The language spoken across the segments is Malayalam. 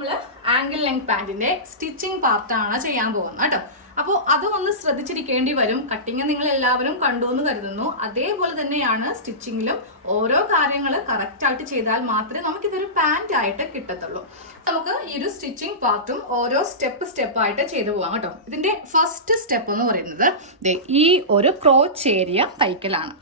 നമ്മൾ ആംഗിൾ ലെങ്ത് പാന്റിന്റെ സ്റ്റിച്ചിങ് പാർട്ടാണ് ചെയ്യാൻ പോകുന്നത് കേട്ടോ. അപ്പോൾ അത് ഒന്ന് ശ്രദ്ധിച്ചിരിക്കേണ്ടി വരും. കട്ടിങ് നിങ്ങൾ എല്ലാവരും കണ്ടു എന്ന് കരുതുന്നു. അതേപോലെ തന്നെയാണ് സ്റ്റിച്ചിങ്ങിലും ഓരോ കാര്യങ്ങൾ കറക്റ്റായിട്ട് ചെയ്താൽ മാത്രമേ നമുക്കിതൊരു പാന്റ് ആയിട്ട് കിട്ടത്തുള്ളൂ. നമുക്ക് ഈ ഒരു സ്റ്റിച്ചിങ് പാർട്ടും ഓരോ സ്റ്റെപ്പ് സ്റ്റെപ്പായിട്ട് ചെയ്തു പോകാം കേട്ടോ. ഇതിന്റെ ഫസ്റ്റ് സ്റ്റെപ്പ് എന്ന് പറയുന്നത് ഈ ഒരു ക്രോച്ച് ഏരിയ തയ്ക്കലാണ്.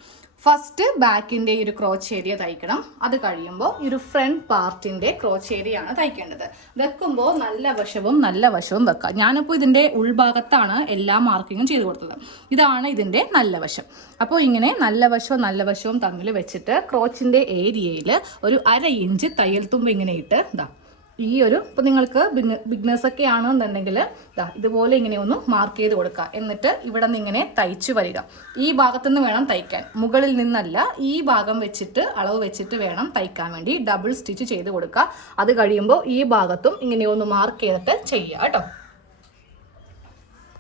ഫസ്റ്റ് ബാക്കിന്റെ ഈ ഒരു ക്രോച്ച് ഏരിയ തയ്ക്കണം. അത് കഴിയുമ്പോൾ ഈ ഒരു ഫ്രണ്ട് പാർട്ടിന്റെ ക്രോച്ച് ഏരിയ ആണ് തയ്ക്കേണ്ടത്. വെക്കുമ്പോൾ നല്ല വശവും നല്ല വശവും വെക്കുക. ഞാനിപ്പോൾ ഇതിന്റെ ഉൾഭാഗത്താണ് എല്ലാ മാർക്കിങ്ങും ചെയ്ത് കൊടുത്തത്. ഇതാണ് ഇതിന്റെ നല്ല വശം. അപ്പോൾ ഇങ്ങനെ നല്ല വശവും നല്ല വശവും തമ്മിൽ വെച്ചിട്ട് ക്രോച്ചിന്റെ ഏരിയയിൽ ഒരു അര ഇഞ്ച് തയ്യൽ തുമ്പ് ഇങ്ങനെ ഇട്ട് ഇതാ. ഈ ഒരു ഇപ്പം നിങ്ങൾക്ക് ബിഗ്നേഴ്സ് ഒക്കെ ആണെന്നുണ്ടെങ്കിൽ ദാ ഇതുപോലെ ഇങ്ങനെ ഒന്ന് മാർക്ക് ചെയ്ത് കൊടുക്കുക എന്നിട്ട് ഇവിടെ നിന്ന് ഇങ്ങനെ തയ്ച്ചു വരിക. ഈ ഭാഗത്തു നിന്ന് വേണം തയ്ക്കാൻ. മുകളിൽ നിന്നല്ല ഈ ഭാഗം വെച്ചിട്ട് അളവ് വെച്ചിട്ട് വേണം തയ്ക്കാൻ വേണ്ടി ഡബിൾ സ്റ്റിച്ച് ചെയ്ത് കൊടുക്കുക അത് കഴിയുമ്പോൾ ഈ ഭാഗത്തും ഇങ്ങനെ ഒന്ന് മാർക്ക് ചെയ്തിട്ട് ചെയ്യുക കേട്ടോ.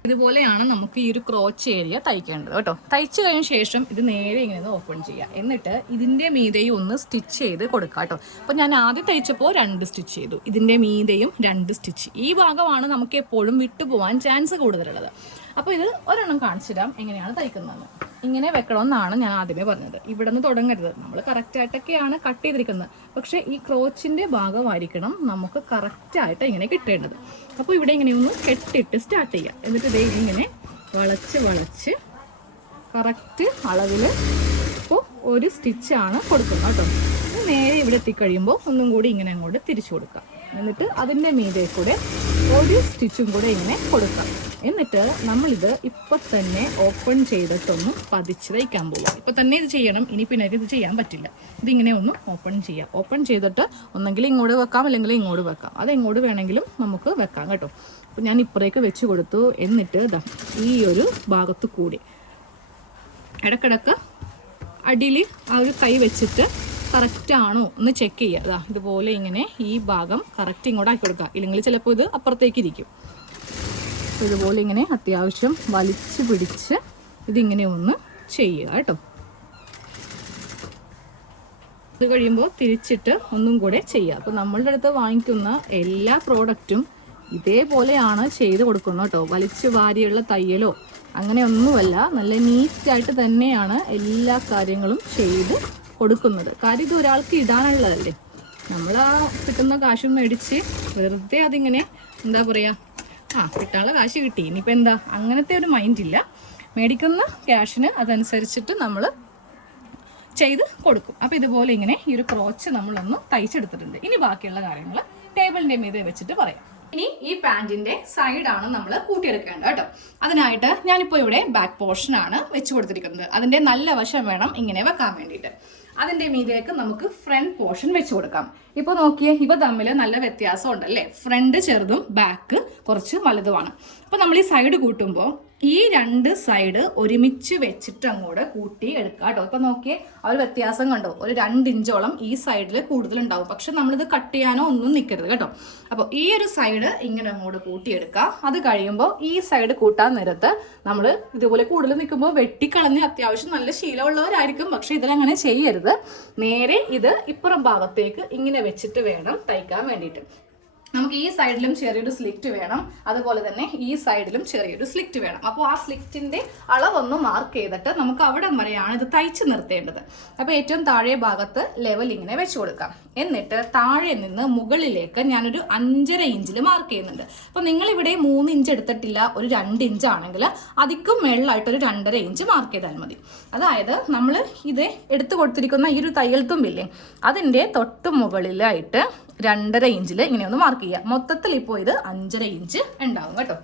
ഇതുപോലെയാണ് നമുക്ക് ഈ ഒരു ക്രോച്ച് ഏരിയ തയ്ക്കേണ്ടത് കേട്ടോ. തയ്ച്ചു കഴിഞ്ഞ ശേഷം ഇത് നേരെ ഇങ്ങനെ ഓപ്പൺ ചെയ്യുക. എന്നിട്ട് ഇതിന്റെ മീതയും ഒന്ന് സ്റ്റിച്ച് ചെയ്ത് കൊടുക്കുക കേട്ടോ. അപ്പോൾ ഞാൻ ആദ്യം തയ്ച്ചപ്പോൾ രണ്ട് സ്റ്റിച്ച് ചെയ്തു. ഇതിന്റെ മീതയും രണ്ട് സ്റ്റിച്ച് ഈ ഭാഗമാണ് നമുക്ക് എപ്പോഴും വിട്ടുപോകാൻ ചാൻസ് കൂടുതലുള്ളത്. അപ്പോൾ ഇത് ഒരെണ്ണം കാണിച്ചിടാം എങ്ങനെയാണ് തയ്ക്കുന്നത്? ഇങ്ങനെ വെക്കണമെന്നാണ് ഞാൻ ആദ്യമേ പറഞ്ഞത്. ഇവിടെ നിന്ന് തുടങ്ങരുത് നമ്മൾ കറക്റ്റായിട്ടൊക്കെയാണ് കട്ട് ചെയ്തിരിക്കുന്നത്. പക്ഷേ ഈ ക്രോച്ചിന്റെ ഭാഗമായിരിക്കണം നമുക്ക് കറക്റ്റായിട്ട് ഇങ്ങനെ കിട്ടേണ്ടത്. അപ്പോൾ ഇവിടെ ഇങ്ങനെ ഒന്ന് കെട്ടിട്ട് സ്റ്റാർട്ട് ചെയ്യാം. എന്നിട്ട് ഇതേ ഇങ്ങനെ വളച്ച് വളച്ച് കറക്റ്റ് അളവിൽ ഇപ്പോൾ ഒരു സ്റ്റിച്ചാണ് കൊടുക്കുന്നത് കേട്ടോ. നേരെ ഇവിടെ എത്തിക്കഴിയുമ്പോൾ ഒന്നും കൂടി ഇങ്ങനെ അങ്ങോട്ട് തിരിച്ചു കൊടുക്കാം. എന്നിട്ട് അതിന്റെ മീതെ കൂടെ ഒരു സ്റ്റിച്ചും കൂടെ ഇങ്ങനെ കൊടുക്കാം. എന്നിട്ട് നമ്മളിത് ഇപ്പം തന്നെ ഓപ്പൺ ചെയ്തിട്ടൊന്ന് പതിച്ച് വയ്ക്കാൻ പോവാം. ഇപ്പം തന്നെ ഇത് ചെയ്യണം ഇനി പിന്നെ ഇത് ചെയ്യാൻ പറ്റില്ല. ഇതിങ്ങനെ ഒന്ന് ഓപ്പൺ ചെയ്യാം. ഓപ്പൺ ചെയ്തിട്ട് ഒന്നെങ്കിൽ ഇങ്ങോട്ട് വെക്കാം അല്ലെങ്കിൽ ഇങ്ങോട്ട് വെക്കാം. അത് എങ്ങോട്ട് വേണമെങ്കിലും നമുക്ക് വെക്കാം കേട്ടോ. അപ്പോൾ ഞാൻ ഇപ്പുറേക്ക് വെച്ച് കൊടുത്തു. എന്നിട്ട് ഇതാ ഈ ഒരു ഭാഗത്ത് കൂടി ഇടക്കിടക്ക് അടിയിൽ ആ ഒരു കൈ വെച്ചിട്ട് കറക്റ്റ് ആണോ എന്ന് ചെക്ക് ചെയ്യുക. ഇതുപോലെ ഇങ്ങനെ ഈ ഭാഗം കറക്റ്റ് ഇങ്ങോട്ട് ആക്കി കൊടുക്കുക. ഇല്ലെങ്കിൽ ചിലപ്പോൾ ഇത് അപ്പുറത്തേക്ക് ഇരിക്കും. ഇതുപോലെ ഇങ്ങനെ അത്യാവശ്യം വലിച്ചു പിടിച്ച് ഇതിങ്ങനെ ഒന്ന് ചെയ്യുക കേട്ടോ. ഇത് കഴിയുമ്പോൾ തിരിച്ചിട്ട് ഒന്നും കൂടെ ചെയ്യുക അപ്പോൾ നമ്മളുടെ അടുത്ത് വാങ്ങിക്കുന്ന എല്ലാ പ്രോഡക്റ്റും ഇതേപോലെയാണ് ചെയ്ത് കൊടുക്കുന്നത് കേട്ടോ. വലിച്ചു വാരിയുള്ള തയ്യലോ അങ്ങനെയൊന്നുമല്ല. നല്ല നീറ്റായിട്ട് തന്നെയാണ് എല്ലാ കാര്യങ്ങളും ചെയ്ത് കൊടുക്കുന്നത്. കാര്യം ഇത് ഒരാൾക്ക് ഇടാനുള്ളതല്ലേ. നമ്മൾ ആ കിട്ടുന്ന കാശും മേടിച്ച് വെറുതെ അതിങ്ങനെ എന്താ പറയുക ആ കിട്ടാനുള്ള കാശ് കിട്ടി. ഇനിയിപ്പോൾ എന്താ? അങ്ങനത്തെ ഒരു മൈൻഡില്ല മേടിക്കുന്ന ക്യാഷിന് അതനുസരിച്ചിട്ട് നമ്മൾ ചെയ്ത് കൊടുക്കും. അപ്പോൾ ഇതുപോലെ ഇങ്ങനെ ഈ ഒരു ക്രോച്ച് നമ്മളൊന്ന് തയ്ച്ചെടുത്തിട്ടുണ്ട്. ഇനി ബാക്കിയുള്ള കാര്യങ്ങൾ ടേബിളിന്റെ മീതെ വെച്ചിട്ട് പറയാം. ഇനി ഈ പാന്റിന്റെ സൈഡാണ് നമ്മൾ കൂട്ടിയെടുക്കേണ്ടത് കേട്ടോ. അതിനായിട്ട് ഞാനിപ്പോൾ ഇവിടെ ബാക്ക് പോർഷനാണ് വെച്ച് കൊടുത്തിരിക്കുന്നത്. അതിന്റെ നല്ല വശം വേണം ഇങ്ങനെ വെക്കാൻ വേണ്ടിയിട്ട്. അതിന്റെ മീതിലേക്ക് നമുക്ക് ഫ്രണ്ട് പോർഷൻ വെച്ച് കൊടുക്കാം. ഇപ്പോൾ നോക്കിയേ ഇവ തമ്മിൽ നല്ല വ്യത്യാസം ഉണ്ടല്ലേ ഫ്രണ്ട് ചെറുതും ബാക്ക് കുറച്ച് വലുതുമാണ്. അപ്പോൾ നമ്മൾ ഈ സൈഡ് കൂട്ടുമ്പോൾ ഈ രണ്ട് സൈഡ് ഒരുമിച്ച് വെച്ചിട്ട് അങ്ങോട്ട് കൂട്ടി എടുക്കുക കേട്ടോ. ഇപ്പൊ നോക്കിയേ ആ ഒരു വ്യത്യാസം കണ്ടോ? ഒരു രണ്ട് ഇഞ്ചോളം ഈ സൈഡിൽ കൂടുതലുണ്ടാവും. പക്ഷെ നമ്മളിത് കട്ട് ചെയ്യാനോ ഒന്നും നിൽക്കരുത് കേട്ടോ. അപ്പോൾ ഈ ഒരു സൈഡ് ഇങ്ങനെ അങ്ങോട്ട് കൂട്ടിയെടുക്കുക. അത് കഴിയുമ്പോൾ ഈ സൈഡ് കൂട്ടാൻ നേരത്ത് നമ്മൾ ഇതുപോലെ കൂടുതൽ നിൽക്കുമ്പോൾ വെട്ടിക്കളഞ്ഞ് അത്യാവശ്യം നല്ല ശീലമുള്ളവരായിരിക്കും. പക്ഷെ ഇതിലങ്ങനെ ചെയ്യരുത്. നേരെ ഇത് ഇപ്പുറം ഭാഗത്തേക്ക് ഇങ്ങനെ വെച്ചിട്ട് വേണം തയ്ക്കാൻ വേണ്ടിയിട്ട്. നമുക്ക് ഈ സൈഡിലും ചെറിയൊരു സ്ലിറ്റ് വേണം. അതുപോലെ തന്നെ ഈ സൈഡിലും ചെറിയൊരു സ്ലിറ്റ് വേണം. അപ്പോൾ ആ സ്ലിറ്റിന്റെ അളവൊന്ന് മാർക്ക് ചെയ്തിട്ട് നമുക്ക് അവിടെ വരെയാണ് ഇത് തയ്ച്ച് നിർത്തേണ്ടത്. അപ്പോൾ ഏറ്റവും താഴെ ഭാഗത്ത് ലെവൽ ഇങ്ങനെ വെച്ച് കൊടുക്കാം. എന്നിട്ട് താഴെ നിന്ന് മുകളിലേക്ക് ഞാനൊരു അഞ്ചര ഇഞ്ചിൽ മാർക്ക് ചെയ്യുന്നുണ്ട്. അപ്പോൾ നിങ്ങൾ ഇവിടെ മൂന്ന് ഇഞ്ച് എടുത്തിട്ടില്ല ഒരു രണ്ട് ഇഞ്ച് ആണെങ്കിൽ അതിക്കും മേളിലായിട്ട് ഒരു രണ്ടര ഇഞ്ച് മാർക്ക് ചെയ്താൽ മതി. അതായത് നമ്മൾ ഇത് എടുത്തു കൊടുത്തിരിക്കുന്ന ഈ ഒരു തയ്യൽ തുമ്പില്ലേ അതിന്റെ തൊട്ട് മുകളിലായിട്ട് രണ്ടര ഇഞ്ചിൽ ഇങ്ങനെ ഒന്ന് മാർക്ക് ചെയ്യുക. മൊത്തത്തിൽ ഇപ്പോൾ ഇത് അഞ്ചര ഇഞ്ച് ഉണ്ടാവും കേട്ടോ.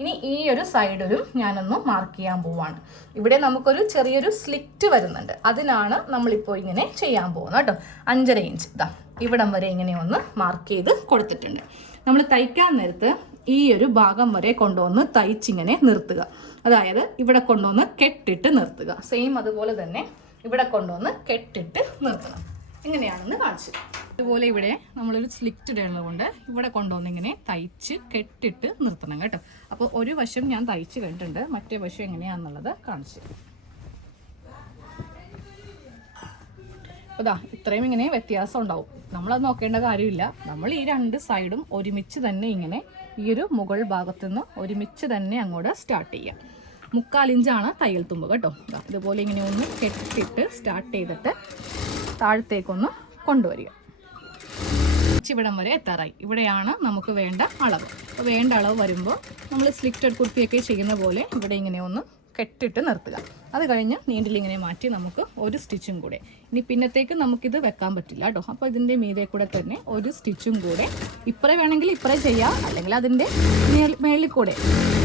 ഇനി ഈ ഒരു സൈഡിലും ഞാനൊന്ന് മാർക്ക് ചെയ്യാൻ പോവാണ്. ഇവിടെ നമുക്കൊരു ചെറിയൊരു സ്ലിറ്റ് വരുന്നുണ്ട്. അതിനാണ് നമ്മളിപ്പോൾ ഇങ്ങനെ ചെയ്യാൻ പോകുന്നത് കേട്ടോ. അഞ്ചര ഇഞ്ച്. ഇതാ ഇവിടം വരെ ഇങ്ങനെ ഒന്ന് മാർക്ക് ചെയ്ത് കൊടുത്തിട്ടുണ്ട്. നമ്മൾ തയ്ക്കാൻ നേരത്ത് ഈ ഒരു ഭാഗം വരെ കൊണ്ടുവന്ന് തയ്ച്ചിങ്ങനെ നിർത്തുക. അതായത് ഇവിടെ കൊണ്ടുവന്ന് കെട്ടിട്ട് നിർത്തുക. സെയിം അതുപോലെ തന്നെ ഇവിടെ കൊണ്ടുവന്ന് കെട്ടിട്ട് നിർത്തണം. ഇങ്ങനെയാണെന്ന് കാണിച്ചു അതുപോലെ ഇവിടെ നമ്മളൊരു സ്ലിറ്റ് ഇടേണ്ടത് കൊണ്ട് ഇവിടെ കൊണ്ടുവന്ന് ഇങ്ങനെ തയ്ച്ച് കെട്ടിട്ട് നിർത്തണം കേട്ടോ. അപ്പോൾ ഒരു വശം ഞാൻ തയ്ച്ച് കണ്ടിട്ടുണ്ട് മറ്റേ വശം എങ്ങനെയാണെന്നുള്ളത് കാണിച്ചു അതാ ഇതാ ഇത്രയും ഇങ്ങനെ വ്യത്യാസം ഉണ്ടാവും. നമ്മളത് നോക്കേണ്ട കാര്യമില്ല. നമ്മൾ ഈ രണ്ട് സൈഡും ഒരുമിച്ച് തന്നെ ഇങ്ങനെ ഈ ഒരു മുകൾ ഭാഗത്തു നിന്ന് ഒരുമിച്ച് തന്നെ അങ്ങോട്ട് സ്റ്റാർട്ട് ചെയ്യാം. മുക്കാലിഞ്ചാണ് തയ്യൽ തുമ്പ് കേട്ടോ. ഇതുപോലെ ഇങ്ങനെ ഒന്ന് കെട്ടിട്ട് സ്റ്റാർട്ട് ചെയ്തിട്ട് താഴത്തേക്കൊന്ന് കൊണ്ടുവരിക. ഇവിടം വരെ എത്താറായി. ഇവിടെയാണ് നമുക്ക് വേണ്ട അളവ്. അപ്പോൾ വേണ്ട അളവ് വരുമ്പോൾ നമ്മൾ സ്ലിക്റ്റഡ് കുർത്തിയൊക്കെ ചെയ്യുന്ന പോലെ ഇവിടെ ഇങ്ങനെ ഒന്ന് കെട്ടിട്ട് നിർത്തുക. അത് കഴിഞ്ഞ് നീണ്ടിലിങ്ങനെ മാറ്റി നമുക്ക് ഒരു സ്റ്റിച്ചും കൂടെ. ഇനി പിന്നത്തേക്ക് നമുക്കിത് വെക്കാൻ പറ്റില്ല കേട്ടോ. അപ്പോൾ ഇതിന്റെ മീതെ കൂടെ തന്നെ ഒരു സ്റ്റിച്ചും കൂടെ. ഇപ്പറേ വേണമെങ്കിൽ ഇപ്പറേ ചെയ്യാം. അല്ലെങ്കിൽ അതിന്റെ മേളിൽ കൂടെ.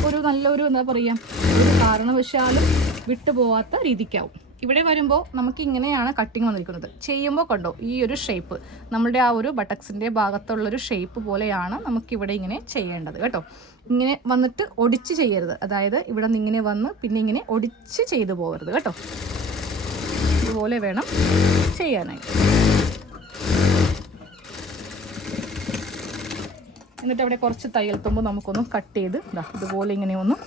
ഒരു നല്ലൊരു എന്താ പറയുക ഒരു കാരണവശാലും വിട്ടുപോവാത്ത രീതിക്കാവും. ഇവിടെ വരുമ്പോൾ നമുക്ക് ഇങ്ങനെയാണ് കട്ടിങ് വന്നിരിക്കുന്നത്. ചെയ്യുമ്പോൾ കണ്ടോ ഈ ഒരു ഷേപ്പ് നമ്മുടെ ആ ഒരു ബട്ടക്സിന്റെ ഭാഗത്തുള്ളൊരു ഷേപ്പ് പോലെയാണ് നമുക്കിവിടെ ഇങ്ങനെ ചെയ്യേണ്ടത് കേട്ടോ. ഇങ്ങനെ വന്നിട്ട് ഒടിച്ച് ചെയ്യരുത്. അതായത് ഇവിടെ നിന്ന് ഇങ്ങനെ വന്ന് പിന്നെ ഇങ്ങനെ ഒടിച്ച് ചെയ്തു പോകരുത് കേട്ടോ. ഇതുപോലെ വേണം ചെയ്യാനായിട്ട്. എന്നിട്ട് അവിടെ കുറച്ച് തയ്യൽ നമുക്കൊന്ന് കട്ട് ചെയ്ത് ഇതാ ഇതുപോലെ ഇങ്ങനെ ഒന്ന്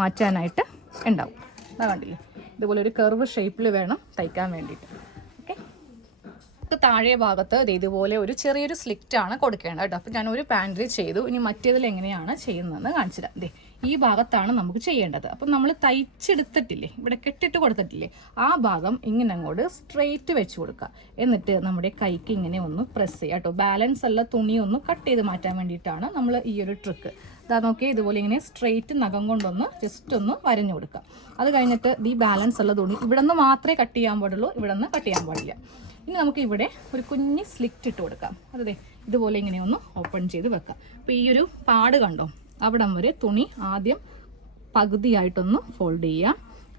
മാറ്റാനായിട്ട് ഉണ്ടാവും. അതാ കണ്ടില്ലേ? ഇതുപോലെ ഒരു കർവ് ഷേപ്പിൽ വേണം തയ്ക്കാൻ വേണ്ടിയിട്ട്. ഓക്കെ? താഴെ ഭാഗത്ത് ഇതുപോലെ ഒരു ചെറിയൊരു സ്ലിറ്റ് ആണ് കൊടുക്കേണ്ടത് കേട്ടോ. അപ്പോൾ ഞാൻ ഒരു പാന്റിൽ ചെയ്തു. ഇനി മറ്റേതിൽ എങ്ങനെയാണ് ചെയ്യുന്നതെന്ന് കാണിച്ചിടാം ദേ ഈ ഭാഗത്താണ് നമുക്ക് ചെയ്യേണ്ടത്. അപ്പം നമ്മൾ തയ്ച്ചെടുത്തിട്ടില്ലേ ഇവിടെ കെട്ടിട്ട് കൊടുത്തിട്ടില്ലേ ആ ഭാഗം ഇങ്ങനെ അങ്ങോട്ട് സ്ട്രെയിറ്റ് വെച്ച് കൊടുക്കുക. എന്നിട്ട് നമ്മുടെ കൈക്ക് ഇങ്ങനെ ഒന്ന് പ്രസ് ചെയ്യുക കേട്ടോ. ബാലൻസ് അല്ല തുണി ഒന്ന് കട്ട് ചെയ്ത് മാറ്റാൻ വേണ്ടിയിട്ടാണ് നമ്മൾ ഈ ഒരു ട്രിക്ക് ഇതാ നോക്കി ഇതുപോലെ ഇങ്ങനെ സ്ട്രെയിറ്റ് നഖം കൊണ്ടൊന്ന് ജസ്റ്റ് ഒന്ന് വരഞ്ഞു കൊടുക്കുക. അത് കഴിഞ്ഞിട്ട് ഈ ബാലൻസ് ഉള്ള തുണി ഇവിടെ നിന്ന് മാത്രമേ കട്ട് ചെയ്യാൻ പാടുള്ളൂ ഇവിടെ നിന്ന് കട്ട് ചെയ്യാൻ പാടില്ല. ഇനി നമുക്ക് ഇവിടെ ഒരു കുഞ്ഞ് സ്ലിറ്റ് ഇട്ട് കൊടുക്കാം. അതെ ഇതുപോലെ ഇങ്ങനെ ഒന്ന് ഓപ്പൺ ചെയ്ത് വെക്കാം. അപ്പോൾ ഈ ഒരു പാട് കണ്ടോ? അവിടം വരെ തുണി ആദ്യം പകുതിയായിട്ടൊന്ന് ഫോൾഡ് ചെയ്യാം.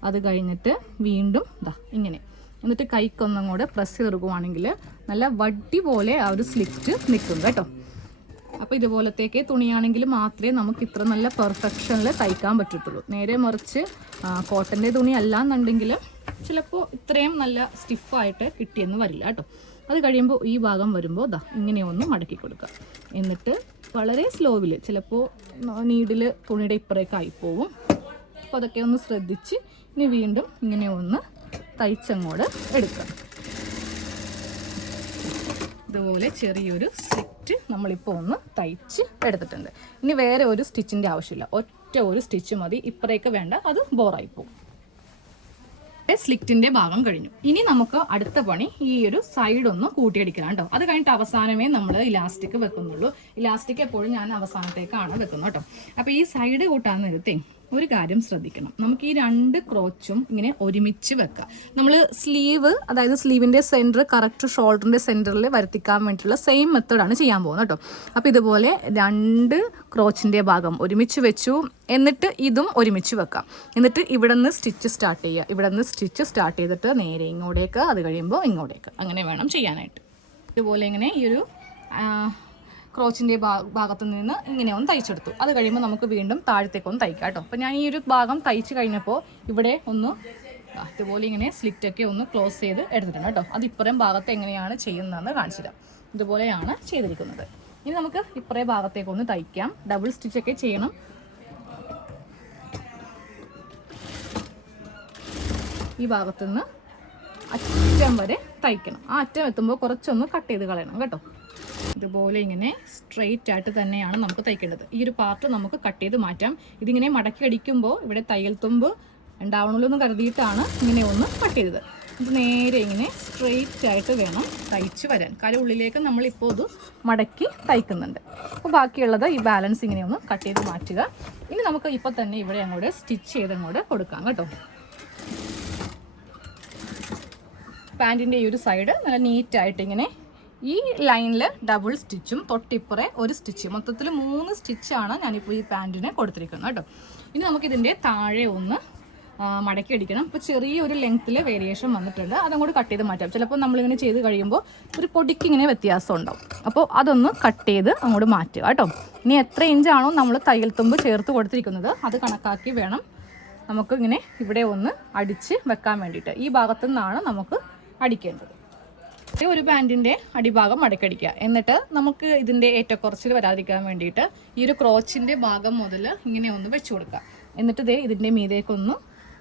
അത് കഴിഞ്ഞിട്ട് വീണ്ടും ഇതാ ഇങ്ങനെ. എന്നിട്ട് കൈക്കൊന്നും കൂടെ പ്രസ് ചെയ്തെടുക്കുവാണെങ്കിൽ നല്ല വട്ടി പോലെ ആ ഒരു സ്ലിറ്റ് നിൽക്കും കേട്ടോ. അപ്പോൾ ഇതുപോലത്തേക്ക് തുണിയാണെങ്കിൽ മാത്രമേ നമുക്ക് ഇത്ര നല്ല പെർഫെക്ഷനിൽ തയ്ക്കാൻ പറ്റത്തുള്ളൂ. നേരെ മറിച്ച് കോട്ടന്റെ തുണി അല്ല എന്നുണ്ടെങ്കിൽ ചിലപ്പോൾ ഇത്രയും നല്ല സ്റ്റിഫായിട്ട് കിട്ടിയെന്ന് വരില്ല കേട്ടോ. അത് കഴിയുമ്പോൾ ഈ ഭാഗം വരുമ്പോൾ ദാ ഇങ്ങനെ ഒന്ന് മടക്കി കൊടുക്കുക. എന്നിട്ട് വളരെ സ്ലോവിൽ ചിലപ്പോൾ നീഡിൽ തുണിയുടെ ഇപ്പുറേക്ക് ആയിപ്പോവും അപ്പോൾ അതൊക്കെ ഒന്ന് ശ്രദ്ധിച്ച് ഇനി വീണ്ടും ഇങ്ങനെ ഒന്ന് തയ്ച്ചങ്ങോട് എടുക്കുക. ഇതുപോലെ ചെറിയൊരു സ്ലിറ്റ് നമ്മളിപ്പോൾ ഒന്ന് തയ്ച്ച് എടുത്തിട്ടുണ്ട്. ഇനി വേറെ ഒരു സ്റ്റിച്ചിന്റെ ആവശ്യമില്ല. ഒറ്റ ഒരു സ്റ്റിച്ച് മതി. ഇപ്പറേക്ക് വേണ്ട. അത് ബോറായി പോകും സ്ലിറ്റിന്റെ ഭാഗം കഴിഞ്ഞു. ഇനി നമുക്ക് അടുത്ത പണി ഈ ഒരു സൈഡ് ഒന്ന് കൂട്ടിയടിക്കണം കേട്ടോ. അത് കഴിഞ്ഞിട്ട് അവസാനമേ നമ്മൾ ഇലാസ്റ്റിക് വെക്കുന്നുള്ളൂ. ഇലാസ്റ്റിക് എപ്പോഴും ഞാൻ അവസാനത്തേക്കാണ് വെക്കുന്നത് കേട്ടോ. അപ്പോൾ ഈ സൈഡ് കൂട്ടാൻ നേരത്തെ ഒരു കാര്യം ശ്രദ്ധിക്കണം. നമുക്ക് ഈ രണ്ട് ക്രോച്ചും ഇങ്ങനെ ഒരുമിച്ച് വെക്കാം. നമ്മൾ സ്ലീവ് അതായത് സ്ലീവിന്റെ സെന്റർ കറക്റ്റ് ഷോൾഡറിന്റെ സെന്ററിൽ വരുത്തിക്കാൻ വേണ്ടിയിട്ടുള്ള സെയിം മെത്തേഡാണ് ചെയ്യാൻ പോകുന്നത് കേട്ടോ. അപ്പോൾ ഇതുപോലെ രണ്ട് ക്രോച്ചിന്റെ ഭാഗം ഒരുമിച്ച് വെച്ചു. എന്നിട്ട് ഇതും ഒരുമിച്ച് വെക്കാം. എന്നിട്ട് ഇവിടെ നിന്ന് സ്റ്റിച്ച് സ്റ്റാർട്ട് ചെയ്യുക. ഇവിടെ നിന്ന് സ്റ്റിച്ച് സ്റ്റാർട്ട് ചെയ്തിട്ട് നേരെ ഇങ്ങോട്ടേക്ക് അത് കഴിയുമ്പോൾ ഇങ്ങോട്ടേക്ക്. അങ്ങനെ വേണം ചെയ്യാനായിട്ട്. ഇതുപോലെ ഇങ്ങനെ ഈ ഒരു ക്രോച്ചിന്റെ ഭാഗത്ത് നിന്ന് ഇങ്ങനെ ഒന്ന് തയ്ച്ചെടുത്തു. അത് കഴിയുമ്പോൾ നമുക്ക് വീണ്ടും താഴത്തേക്ക് ഒന്ന് തയ്ക്കാം കേട്ടോ. അപ്പോൾ ഞാൻ ഈ ഒരു ഭാഗം തയ്ച്ച് കഴിഞ്ഞപ്പോൾ ഇവിടെ ഒന്ന് ഇതുപോലെ ഇങ്ങനെ സ്ലിറ്റൊക്കെ ഒന്ന് ക്ലോസ് ചെയ്ത് എടുത്തിട്ടുണ്ട് കേട്ടോ. അത് ഇപ്പുറം ഭാഗത്ത് എങ്ങനെയാണ് ചെയ്യുന്നതെന്ന് കാണിച്ചില്ല ഇതുപോലെയാണ് ചെയ്തിരിക്കുന്നത്. ഇനി നമുക്ക് ഇപ്പറേ ഭാഗത്തേക്ക് ഒന്ന് തയ്ക്കാം. ഡബിൾ സ്റ്റിച്ചൊക്കെ ചെയ്യണം. ഈ ഭാഗത്തുനിന്ന് അറ്റം വരെ തയ്ക്കണം. ആ അറ്റം എത്തുമ്പോൾ കുറച്ചൊന്ന് കട്ട് ചെയ്ത് കളയണം കേട്ടോ. ഇതുപോലെ ഇങ്ങനെ സ്ട്രെയിറ്റ് ആയിട്ട് തന്നെയാണ് നമുക്ക് തയ്ക്കേണ്ടത്. ഈ ഒരു പാർട്ട് നമുക്ക് കട്ട് ചെയ്ത് മാറ്റാം. ഇതിങ്ങനെ മടക്കി അടിക്കുമ്പോൾ ഇവിടെ തയ്യൽ തുമ്പ് ഉണ്ടാവണമല്ലോ എന്ന് കരുതിയിട്ടാണ് ഇങ്ങനെ ഒന്ന് കട്ട് ചെയ്തത്. ഇത് നേരെ ഇങ്ങനെ സ്ട്രെയിറ്റ് ആയിട്ട് വേണം തയ്ച്ച് വരാൻ. കാര്യം ഉള്ളിലേക്ക് നമ്മളിപ്പോൾ ഇത് മടക്കി തയ്ക്കുന്നുണ്ട്. അപ്പോൾ ബാക്കിയുള്ളത് ഈ ബാലൻസ് ഇങ്ങനെ ഒന്ന് കട്ട് ചെയ്ത് മാറ്റുക. ഇനി നമുക്ക് ഇപ്പോൾ തന്നെ ഇവിടെ അങ്ങോട്ട് സ്റ്റിച്ച് ചെയ്ത് അങ്ങോട്ട് കൊടുക്കാം കേട്ടോ. പാന്റിന്റെ ഈ ഒരു സൈഡ് നല്ല നീറ്റായിട്ട് ഇങ്ങനെ ഈ ലൈനിൽ ഡബിൾ സ്റ്റിച്ചും തൊട്ടിപ്പുറേ ഒരു സ്റ്റിച്ചും മൊത്തത്തിൽ മൂന്ന് സ്റ്റിച്ചാണ് ഞാനിപ്പോൾ ഈ പാന്റിന് കൊടുത്തിരിക്കുന്നത് കേട്ടോ. ഇനി നമുക്കിതിന്റെ താഴെ ഒന്ന് മടക്കി അടിക്കണം. ഇപ്പോൾ ചെറിയൊരു ലെങ്ത്തിൽ വേരിയേഷൻ വന്നിട്ടുണ്ട്. അതങ്ങോട്ട് കട്ട് ചെയ്ത് മാറ്റാം. ചിലപ്പോൾ നമ്മളിങ്ങനെ ചെയ്ത് കഴിയുമ്പോൾ ഒരു പൊടിക്കിങ്ങനെ വ്യത്യാസം ഉണ്ടാവും. അപ്പോൾ അതൊന്ന് കട്ട് ചെയ്ത് അങ്ങോട്ട് മാറ്റുക കേട്ടോ. ഇനി എത്ര ഇഞ്ചാണോ നമ്മൾ തയ്യൽ തുമ്പ് ചേർത്ത് കൊടുത്തിരിക്കുന്നത് അത് കണക്കാക്കി വേണം നമുക്ക് ഇങ്ങനെ ഇവിടെ ഒന്ന് അടിച്ച് വെക്കാൻ വേണ്ടിയിട്ട്. ഈ ഭാഗത്തു നിന്നാണ് നമുക്ക് അടിക്കേണ്ടത്. ഒരു പാന്റിന്റെ അടിഭാഗം മടക്കടിക്കുക. എന്നിട്ട് നമുക്ക് ഇതിന്റെ ഏറ്റക്കുറച്ചിൽ വരാതിരിക്കാൻ വേണ്ടിയിട്ട് ഈ ഒരു ക്രോച്ചിന്റെ ഭാഗം മുതൽ ഇങ്ങനെ ഒന്ന് വെച്ച് കൊടുക്കുക. എന്നിട്ട് ഇതേ ഇതിന്റെ മീതേക്കൊന്ന്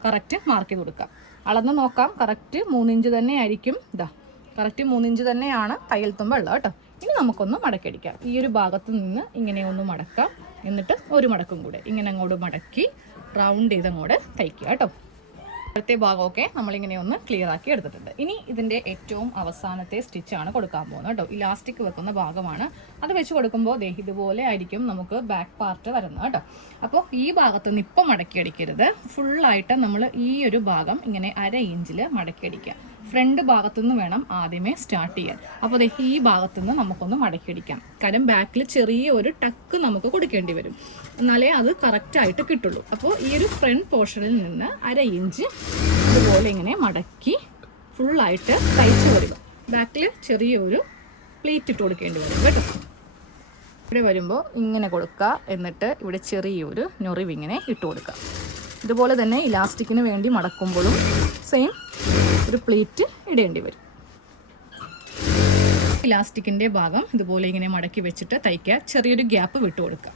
കറക്റ്റ് മാർക്ക് ചെയ്ത് കൊടുക്കുക. അളന്ന് നോക്കാം. കറക്റ്റ് മൂന്നിഞ്ച് തന്നെ ആയിരിക്കും. ഇതാ കറക്റ്റ് മൂന്നിഞ്ച് തന്നെയാണ് തയ്യൽ തുമ്പ് ഉള്ളത് കേട്ടോ. ഇനി നമുക്കൊന്ന് മടക്കടിക്കാം. ഈ ഒരു ഭാഗത്ത് നിന്ന് ഇങ്ങനെ ഒന്ന് മടക്കാം. എന്നിട്ട് ഒരു മടക്കും കൂടെ. ഇങ്ങനെ അങ്ങോട്ട് മടക്കി റൗണ്ട് ചെയ്ത് അങ്ങോട്ട് തയ്ക്കുക കേട്ടോ. അടുത്ത ഭാഗമൊക്കെ നമ്മളിങ്ങനെ ഒന്ന് ക്ലിയർ ആക്കി എടുത്തിട്ടുണ്ട്. ഇനി ഇതിന്റെ ഏറ്റവും അവസാനത്തെ സ്റ്റിച്ചാണ് കൊടുക്കാൻ പോകുന്നത് കേട്ടോ. ഇലാസ്റ്റിക് വെക്കുന്ന ഭാഗമാണ്. അത് വെച്ച് കൊടുക്കുമ്പോൾ ദേ ഇതുപോലെ ആയിരിക്കും നമുക്ക് ബാക്ക് പാർട്ട് വരുന്നത് കേട്ടോ. അപ്പോൾ ഈ ഭാഗത്ത് നിന്ന് ഇപ്പം മടക്കി അടിക്കരുത്. ഫുള്ളായിട്ട് നമ്മൾ ഈ ഒരു ഭാഗം ഇങ്ങനെ അര ഇഞ്ചിൽ മടക്കി അടിക്കുക. ഫ്രണ്ട് ഭാഗത്തു നിന്ന് വേണം ആദ്യമേ സ്റ്റാർട്ട് ചെയ്യാൻ. അപ്പോൾ അതെ ഈ ഭാഗത്തു നിന്ന് നമുക്കൊന്ന് മടക്കി അടിക്കാം കാര്യം ബാക്കിൽ ചെറിയ ഒരു ടക്ക് നമുക്ക് കൊടുക്കേണ്ടി വരും. എന്നാലേ അത് കറക്റ്റായിട്ട് കിട്ടുള്ളൂ. അപ്പോൾ ഈ ഒരു ഫ്രണ്ട് പോർഷനിൽ നിന്ന് അര ഇഞ്ച് ഇതുപോലെ ഇങ്ങനെ മടക്കി ഫുള്ളായിട്ട് തയ്ച്ചു വരിക. ബാക്കിൽ ചെറിയൊരു പ്ലേറ്റ് ഇട്ട് കൊടുക്കേണ്ടി വരും കേട്ടോ. ഇവിടെ വരുമ്പോൾ ഇങ്ങനെ കൊടുക്കുക. എന്നിട്ട് ഇവിടെ ചെറിയൊരു ഞൊറിവിങ്ങനെ ഇട്ട് കൊടുക്കുക. ഇതുപോലെ തന്നെ ഇലാസ്റ്റിക്കിന് വേണ്ടി മടക്കുമ്പോഴും സെയിം ഒരു പ്ലേറ്റ് ഇടേണ്ടി വരും. ഇലാസ്റ്റിക്കിന്റെ ഭാഗം ഇതുപോലെ ഇങ്ങനെ മടക്കി വെച്ചിട്ട് തയ്ക്കുക. ചെറിയൊരു ഗ്യാപ്പ് വിട്ടു കൊടുക്കുക.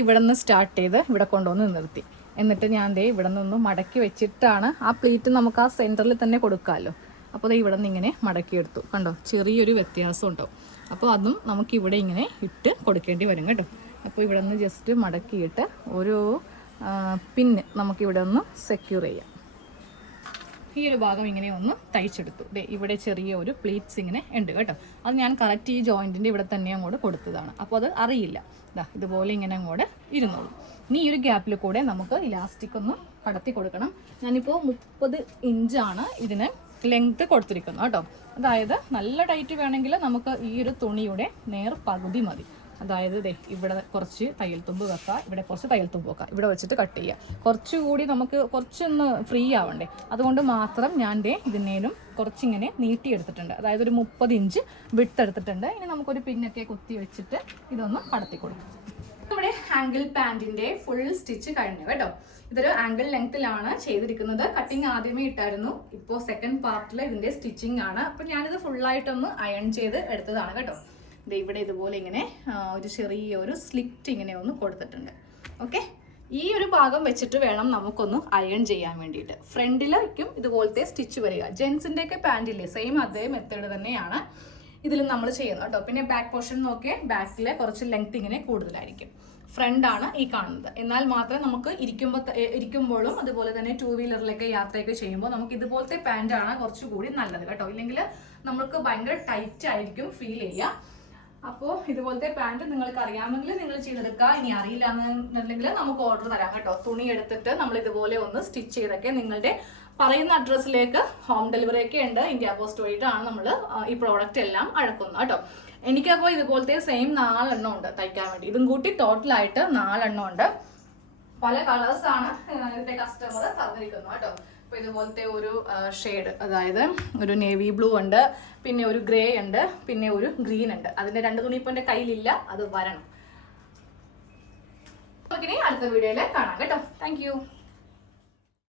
ഇവിടെ നിന്ന് സ്റ്റാർട്ട് ചെയ്ത് ഇവിടെ കൊണ്ടുവന്ന് നിർത്തി. എന്നിട്ട് ഞാൻ ദേ ഇവിടെ നിന്ന് മടക്കി വെച്ചിട്ടാണ് ആ പ്ലേറ്റ് നമുക്ക് ആ സെന്ററിൽ തന്നെ കൊടുക്കാമല്ലോ അപ്പോൾ ഇവിടെ നിന്ന് ഇങ്ങനെ മടക്കിയെടുത്തു കണ്ടോ? ചെറിയൊരു വ്യത്യാസം ഉണ്ടാവും. അപ്പോൾ അതും നമുക്ക് ഇവിടെ ഇങ്ങനെ ഇട്ട് കൊടുക്കേണ്ടി വരും കേട്ടോ. അപ്പോൾ ഇവിടെ നിന്ന് ജസ്റ്റ് മടക്കിയിട്ട് ഓരോ പിന്നെ നമുക്കിവിടെ ഒന്ന് സെക്യൂർ ചെയ്യാം. ഈ ഒരു ഭാഗം ഇങ്ങനെ ഒന്ന് തയ്ച്ചെടുത്തു. ദേ ഇവിടെ ചെറിയ ഒരു പ്ലീറ്റ്സ് ഇങ്ങനെ ഉണ്ട് കേട്ടോ. അത് ഞാൻ കറക്റ്റ് ഈ ജോയിന്റിന്റെ ഇവിടെ തന്നെ അങ്ങോട്ട് കൊടുത്തതാണ്. അപ്പോൾ അത് അറിയില്ല. ദാ ഇതുപോലെ ഇങ്ങനെ അങ്ങോട്ട് ഇരുന്നോളൂ. ഇനി ഈ ഒരു ഗ്യാപ്പിൽ കൂടെ നമുക്ക് ഇലാസ്റ്റിക് ഒന്ന് കടത്തി കൊടുക്കണം. ഞാനിപ്പോൾ മുപ്പത് ഇഞ്ചാണ് ഇതിന് ലെങ്ത് കൊടുത്തിരിക്കുന്നത് കേട്ടോ. അതായത് നല്ല ടൈറ്റ് വേണമെങ്കിൽ നമുക്ക് ഈ ഒരു തുണിയുടെ നേർ പകുതി മതി. അതായത് ദേ ഇവിടെ കുറച്ച് തയ്യൽ തുമ്പ് വെക്കുക ഇവിടെ കുറച്ച് തയ്യൽ തുമ്പ് വെക്കുക ഇവിടെ വെച്ചിട്ട് കട്ട് ചെയ്യുക കുറച്ചുകൂടി നമുക്ക് കുറച്ചൊന്ന് ഫ്രീ ആവണ്ടേ? അതുകൊണ്ട് മാത്രം ഞാൻ ദേ ഇതിനേലും കുറച്ചിങ്ങനെ നീട്ടിയെടുത്തിട്ടുണ്ട്. അതായത് ഒരു മുപ്പത് ഇഞ്ച് വിട്ടെടുത്തിട്ടുണ്ട് ഇനി നമുക്കൊരു പിന്നൊക്കെ കുത്തി വെച്ചിട്ട് ഇതൊന്ന് കടത്തി കൊടുക്കും. നമ്മുടെ ആംഗിൾ പാന്റിന്റെ ഫുൾ സ്റ്റിച്ച് കഴിഞ്ഞു കേട്ടോ. ഇതൊരു ആംഗിൾ ലെങ്ത്തിലാണ് ചെയ്തിരിക്കുന്നത്. കട്ടിങ് ആദ്യമേ ഇട്ടായിരുന്നു. ഇപ്പോൾ സെക്കൻഡ് പാർട്ടിൽ ഇതിന്റെ സ്റ്റിച്ചിങ് ആണ്. അപ്പം ഞാനിത് ഫുള്ളായിട്ടൊന്ന് അയൺ ചെയ്ത് എടുത്തതാണ് കേട്ടോ. ഇവിടെ ഇതുപോലെ ഇങ്ങനെ ഒരു ചെറിയ ഒരു സ്ലിറ്റ് ഇങ്ങനെ ഒന്ന് കൊടുത്തിട്ടുണ്ട്. ഓക്കെ ഈ ഒരു ഭാഗം വെച്ചിട്ട് വേണം നമുക്കൊന്ന് അയൺ ചെയ്യാൻ വേണ്ടിയിട്ട്. ഫ്രണ്ടിലേക്കും ഇതുപോലത്തെ സ്റ്റിച്ച് വരിക. ജെൻസിന്റെ ഒക്കെ പാന്റില്ലേ സെയിം അതേ മെത്തേഡ് തന്നെയാണ് ഇതിലും നമ്മൾ ചെയ്യുന്നത് കേട്ടോ. പിന്നെ ബാക്ക് പോർഷൻ നോക്കിയാൽ ബാക്കിൽ കുറച്ച് ലെങ്ത് ഇങ്ങനെ കൂടുതലായിരിക്കും. ഫ്രണ്ടാണ് ഈ കാണുന്നത്. എന്നാൽ മാത്രമേ നമുക്ക് ഇരിക്കുമ്പോൾ ഇരിക്കുമ്പോഴും അതുപോലെ തന്നെ ടൂ വീലറിലൊക്കെ യാത്രയൊക്കെ ചെയ്യുമ്പോൾ നമുക്ക് ഇതുപോലത്തെ പാന്റാണ് കുറച്ചുകൂടി നല്ലത് കേട്ടോ. ഇല്ലെങ്കിൽ നമുക്ക് ഭയങ്കര ടൈറ്റ് ആയിരിക്കും ഫീൽ ചെയ്യുക. അപ്പോൾ ഇതുപോലത്തെ പാന്റ് നിങ്ങൾക്ക് അറിയാമെങ്കിൽ നിങ്ങൾ ചെയ്തെടുക്കുക. ഇനി അറിയില്ല എന്നുണ്ടെങ്കിൽ നമുക്ക് ഓർഡർ തരാം കേട്ടോ. തുണി എടുത്തിട്ട് നമ്മൾ ഇതുപോലെ ഒന്ന് സ്റ്റിച്ച് ചെയ്തൊക്കെ നിങ്ങളുടെ പറയുന്ന അഡ്രസ്സിലേക്ക് ഹോം ഡെലിവറി ഒക്കെ ഉണ്ട്. ഇന്ത്യ പോസ്റ്റ് വഴിയിട്ടാണ് നമ്മൾ ഈ പ്രോഡക്റ്റ് എല്ലാം അഴക്കുന്നത് കേട്ടോ. എനിക്കപ്പോൾ ഇതുപോലത്തെ സെയിം നാലെണ്ണം ഉണ്ട് തയ്ക്കാൻ വേണ്ടി. ഇതും കൂട്ടി ടോട്ടലായിട്ട് നാലെണ്ണം ഉണ്ട്. പല കളേഴ്സാണ് ആണ് ഇതിന്റെ കസ്റ്റമർ തന്നിരിക്കുന്നത് കേട്ടോ. അപ്പൊ ഇതുപോലത്തെ ഒരു ഷെയ്ഡ് അതായത് ഒരു നേവി ബ്ലൂ ഉണ്ട് പിന്നെ ഒരു ഗ്രേ ഉണ്ട് പിന്നെ ഒരു ഗ്രീൻ ഉണ്ട്. അതിന്റെ രണ്ട് തുണി ഇപ്പൊ എന്റെ കയ്യിലില്ല അത് വരണം. നമുക്കിനി അടുത്ത വീഡിയോയിൽ കാണാം കേട്ടോ. താങ്ക്